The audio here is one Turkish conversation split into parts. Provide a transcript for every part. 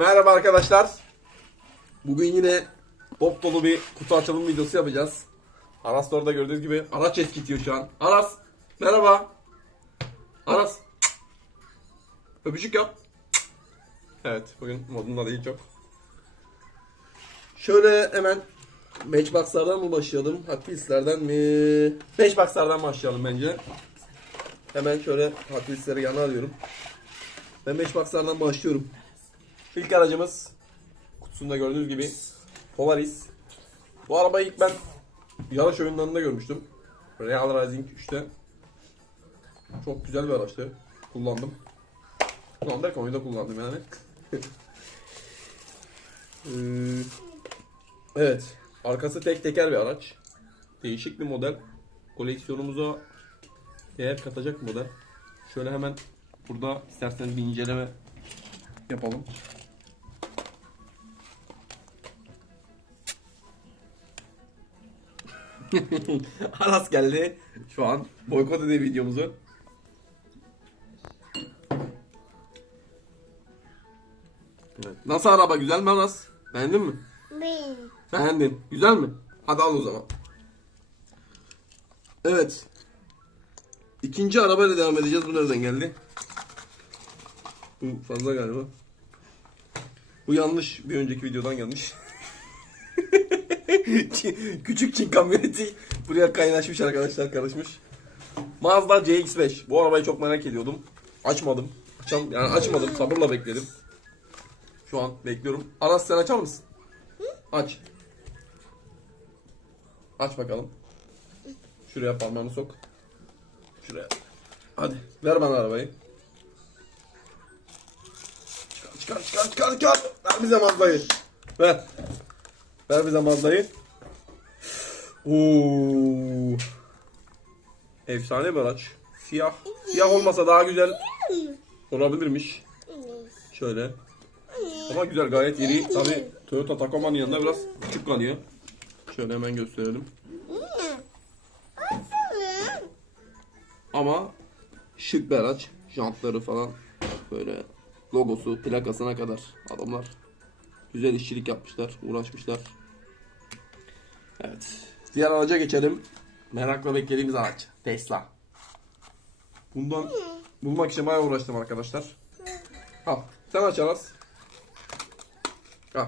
Merhaba arkadaşlar. Bugün yine dop dolu bir kutu açılım videosu yapacağız. Aras da orada gördüğünüz gibi araç eskitiyor şu an. Aras merhaba. Aras. Öpücük yap. Evet bugün modunda değil çok. Şöyle hemen Matchbox'lardan mı başlayalım? Wheels'lerden mi? Matchbox'lardan başlayalım bence. Hemen şöyle Wheels'leri yana alıyorum. Ben Matchbox'lardan başlıyorum. İlk aracımız kutusunda gördüğünüz gibi Polaris. Bu arabayı ilk ben yarış oyunlarında görmüştüm. Real Racing 3'te. Çok güzel bir araçtı. Kullandım. Kullandım derken oyunda kullandım yani. Ee, evet. Arkası tek teker bir araç. Değişik bir model. Koleksiyonumuza değer katacak model. Şöyle hemen burada isterseniz bir inceleme yapalım. Aras geldi. Şu an boykot ediyor videomuzu. Evet. Nasıl araba güzel mi Aras? Beğendin mi? Ben. Beğendin. Güzel mi? Hadi al o zaman. Evet. İkinci arabayla devam edeceğiz. Bu nereden geldi? Bu fazla galiba. Bu yanlış bir önceki videodan gelmiş. Küçük Çin kamyoneti buraya kaynaşmış arkadaşlar karışmış. Mazda CX-5. Bu arabayı çok merak ediyordum. Açmadım. Açam, yani açmadım. Sabırla bekledim. Şu an bekliyorum. Aras sen açar mısın? Aç. Aç bakalım. Şuraya parmağını sok. Şuraya. Hadi ver bana arabayı. Çıkar çıkar çıkar çıkar. Ver bize Mazda'yı. Ver. Ver bize Mazda'yı. Oo. Efsane bir araç. Siyah. Siyah olmasa daha güzel olabilirmiş. Şöyle. Ama güzel gayet iri. Tabi Toyota Tacoma'nın yanında biraz küçük kalıyor. Şöyle hemen gösterelim. Ama şık bir araç. Jantları falan böyle logosu, plakasına kadar adamlar güzel işçilik yapmışlar, uğraşmışlar. Evet. Diğer araca geçelim. Merakla beklediğimiz araç. Tesla. Bundan bulmak için bayağı uğraştım arkadaşlar. Al. Sen aç Aras. Al.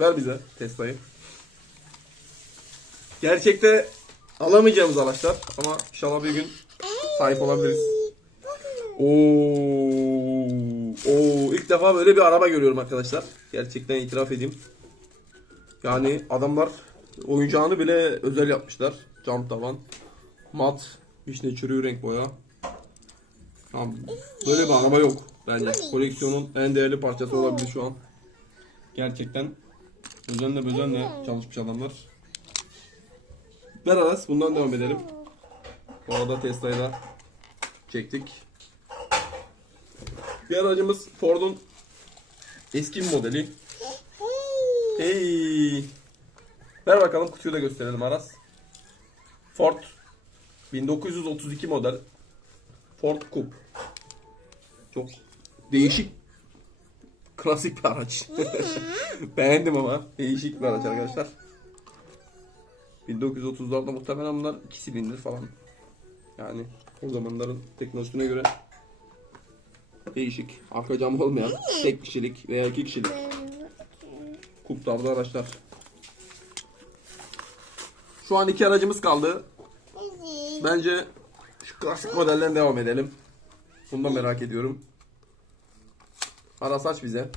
Ver bize Tesla'yı. Gerçekte alamayacağımız araçlar ama inşallah bir gün sahip olabiliriz. Oo, oo, ilk defa böyle bir araba görüyorum arkadaşlar. Gerçekten itiraf edeyim. Yani adamlar oyuncağını bile özel yapmışlar. Cam tavan, mat, vişne çürüğü renk boya. Tamam. Böyle bir araba yok bence. Koleksiyonun en değerli parçası olabilir şu an. Gerçekten özenle bezenle çalışmış adamlar. Ver Aras bundan devam edelim. Bu arada Tesla'yı da çektik. Bir aracımız Ford'un eski bir modeli. Hey. Ver bakalım kutuyu da gösterelim Aras. Ford 1932 model Ford Coupe. Çok değişik klasik bir araç. Beğendim ama değişik bir araç arkadaşlar. 1930'larda muhtemelen bunlar 2 silindir falan. Yani o zamanların teknolojisine göre değişik. Arka cam olmayan tek kişilik veya iki kişilik kup tarzı araçlar. Şu an iki aracımız kaldı. Bence şu klasik modelden devam edelim. Bunu da merak ediyorum. Aras aç bize.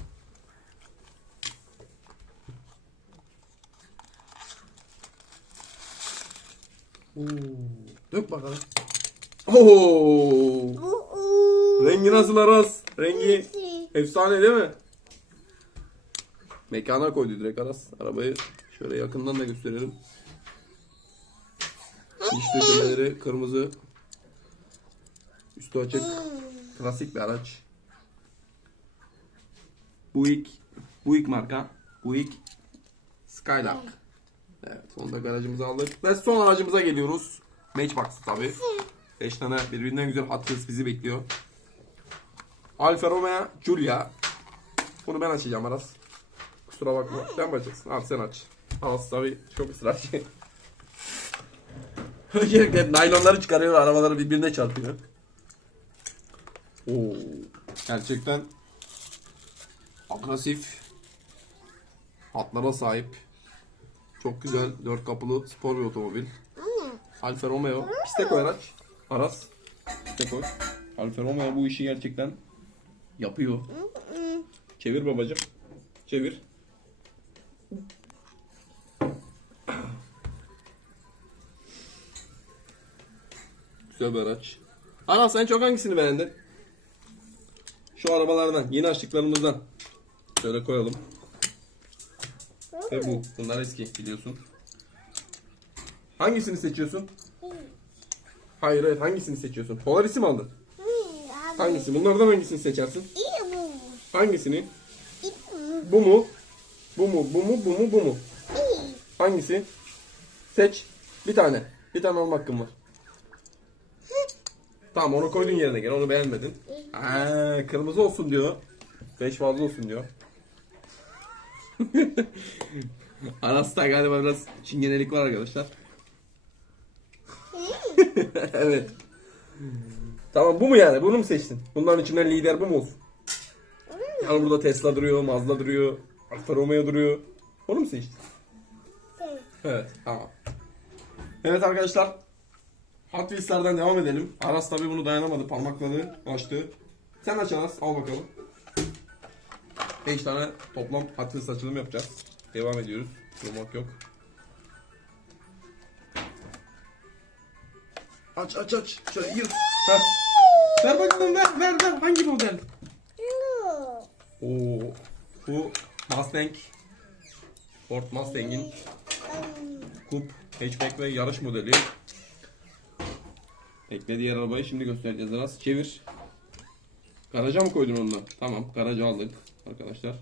Oo, dök bakalım. Oo, rengi nasıl Aras? Rengi efsane değil mi? Mekana koydu direkt Aras. Arabayı şöyle yakından da gösterelim. İç döşemeleri kırmızı. Üstü açık. Klasik bir araç. Buick. Buick marka. Buick Skylark. Evet onu da garajımıza aldık. Ve son aracımıza geliyoruz. Matchbox tabi. 5 tane birbirinden güzel Hot bizi bekliyor. Alfa Romeo Giulia. Bunu ben açacağım Aras. Kusura bakma. Sen mi açacaksın? Al sen aç. Aras tabii çok ısrarcı. Öncelikle naylonları çıkarıyor arabaları birbirine çarpıyor. Oo, gerçekten agresif hatlara sahip. Çok güzel dört kapılı spor bir otomobil. Alfa Romeo. Piste koy araç. Aras. Piste koy. Alfa Romeo bu işi gerçekten yapıyor. Çevir babacım. Çevir. Araç. Aras sen çok hangisini beğendin? Şu arabalardan, yeni açtıklarımızdan. Şöyle koyalım. Ve bu. Bunlar eski biliyorsun. Hangisini seçiyorsun? Hayır hayır hangisini seçiyorsun? Polaris'i mi aldın? Hangisi? Bunlardan hangisini seçersin? Hangisini? Bu mu? Bu mu? Bu mu? Bu mu? Bu mu? Hangisi? Seç. Bir tane. Bir tane alma hakkın var. Tamam onu koydun yerine gel. Onu beğenmedin. Aa, kırmızı olsun diyor. Beş fazla olsun diyor. Aras'ta galiba biraz çingenelik var arkadaşlar. evet. Tamam bu mu yani? Bunu mu seçtin? Bunların içinden lider bu mu olsun? Yani burada Tesla duruyor, Mazda duruyor, Alfa Romeo duruyor. Onu mu seçtin? Evet, tamam. Evet arkadaşlar. Hot Wheels'lerden devam edelim. Aras tabi bunu dayanamadı, parmakladı, açtı. Sen aç Aras, al bakalım. 5 tane toplam Hot Wheels açılım yapacağız. Devam ediyoruz. Durmak yok. Aç aç aç. Şöyle yırt. Heh. Ver bakalım ver ver ver. Hangi model? Oo, bu Mustang. Ford Mustang'in Coupe, hatchback ve yarış modeli. Bekle diğer arabayı şimdi göstereceğiz biraz. Çevir. Garaja mı koydun onu? Tamam, garaja aldık arkadaşlar.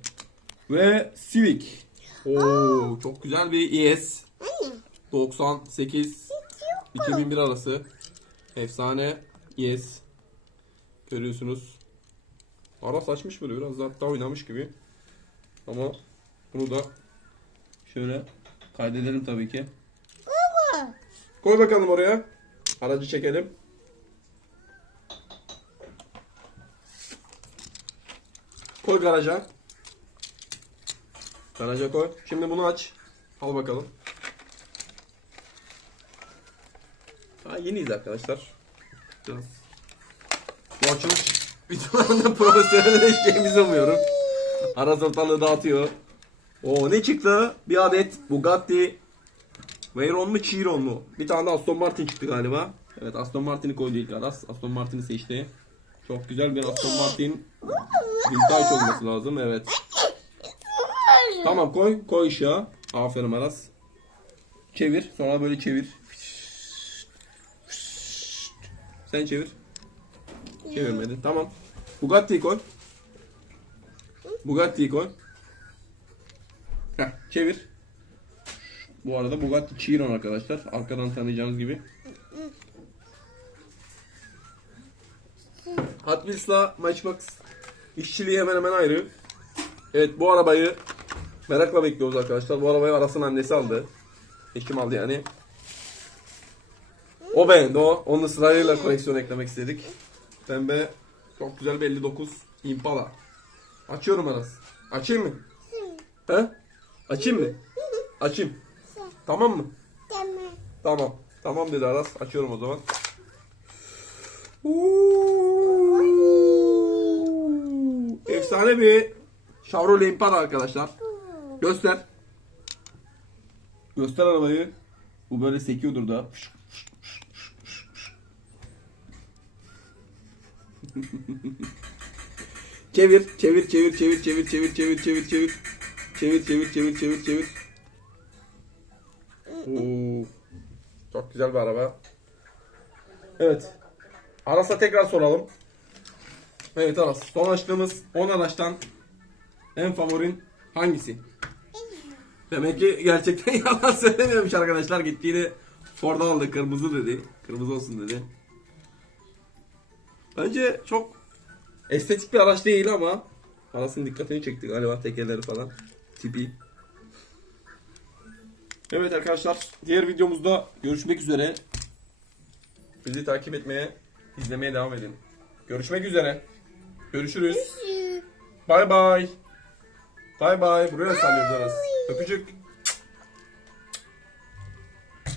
Ve Civic. Oo, çok güzel bir ES. 98 2001 arası. Efsane ES. Görüyorsunuz. Ara saçmış böyle biraz hatta oynamış gibi. Ama bunu da şöyle kaydedelim tabii ki. Koy bakalım oraya. Aracı çekelim. Koy garaja. Garaja koy. Şimdi bunu aç. Al bakalım. Ha, yeniyiz arkadaşlar. Biraz. Bu açılış videolarında profesyonelleşeceğimizi umuyorum. Aras ortalığı dağıtıyor. O ne çıktı? Bir adet Bugatti Veyron mu Chiron mu? Bir tane de Aston Martin çıktı galiba. Evet Aston Martin'i koydu ilk Aras. Aston Martin'i seçti. Çok güzel bir Aston Martin. Vintage olması lazım evet. Tamam koy. Koy ışığa. Aferin Aras. Çevir. Sonra böyle çevir. Sen çevir. Çevirmedin. Tamam. Bugatti'yi koy. Bugatti'yi koy. Heh, çevir. Bu arada Bugatti Chiron arkadaşlar. Arkadan tanıyacağınız gibi. Hot Wheels'la Matchbox işçiliği hemen hemen ayrı. Evet bu arabayı merakla bekliyoruz arkadaşlar. Bu arabayı Aras'ın annesi aldı. Eşim aldı yani. O beğendi o. Onun sırayla koleksiyon eklemek istedik. Pembe çok güzel bir 59 Impala. Açıyorum Aras. Açayım mı? He? Açayım mı? Açayım. Tamam mı? Tamam. Tamam dedi Aras. Açıyorum o zaman. Uuu. Efsane bir Chevrolet Impala arkadaşlar. Göster. Göster arabayı. Bu böyle sekiyordur da. Çevir, çevir, çevir, çevir, çevir, çevir, çevir, çevir, çevir. Çevir, çevir, çevir, çevir, çevir. Oo. Çok güzel bir araba. Evet. Aras'a tekrar soralım. Evet Aras. Son açtığımız 10 araçtan en favorin hangisi? Demek ki gerçekten yalan söylemiyormuş arkadaşlar. Gittiğini Ford aldı. Kırmızı dedi. Kırmızı olsun dedi. Bence çok estetik bir araç değil ama Halasının dikkatini çekti galiba tekerleri falan. Tipi. Evet arkadaşlar diğer videomuzda görüşmek üzere. Bizi takip etmeye, izlemeye devam edin. Görüşmek üzere. Görüşürüz. Bay bay. Bay bay. Buraya sallıyoruz Aras. Öpücük.